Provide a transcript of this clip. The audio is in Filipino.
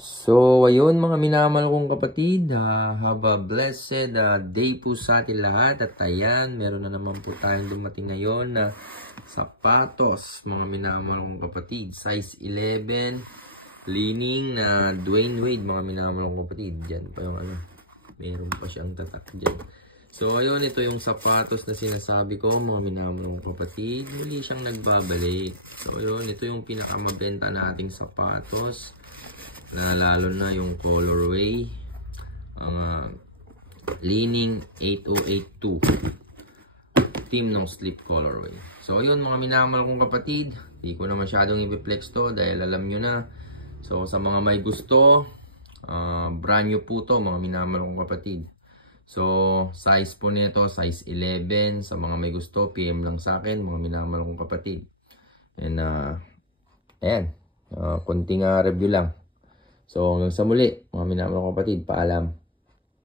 So, ayun mga minamahal kong kapatid, have a blessed day po sa atin lahat. At ayan, meron na naman po tayong dumating ngayon na sapatos, mga minamahal kong kapatid. Size 11, leaning na Dwayne Wade, mga minamahal kong kapatid. Diyan pa yung meron pa siyang tatak dyan. So, ayun, ito yung sapatos na sinasabi ko, mga minamahal kong kapatid. Muli siyang nagbabalik. So, ayun, ito yung pinakamabenta nating sapatos. Na lalo na yung colorway, ang leaning 8082 team ng slip colorway. So ayun mga minamahal kong kapatid, di ko na masyadong i-flex to dahil alam nyo na. So sa mga may gusto, brand new po to mga minamahal kong kapatid. So size po nito size 11. Sa mga may gusto, PM lang sa akin mga minamahal kong kapatid. And ayan, konting review lang. So hanggang sa muli mga minamahal kong kapatid, paalam.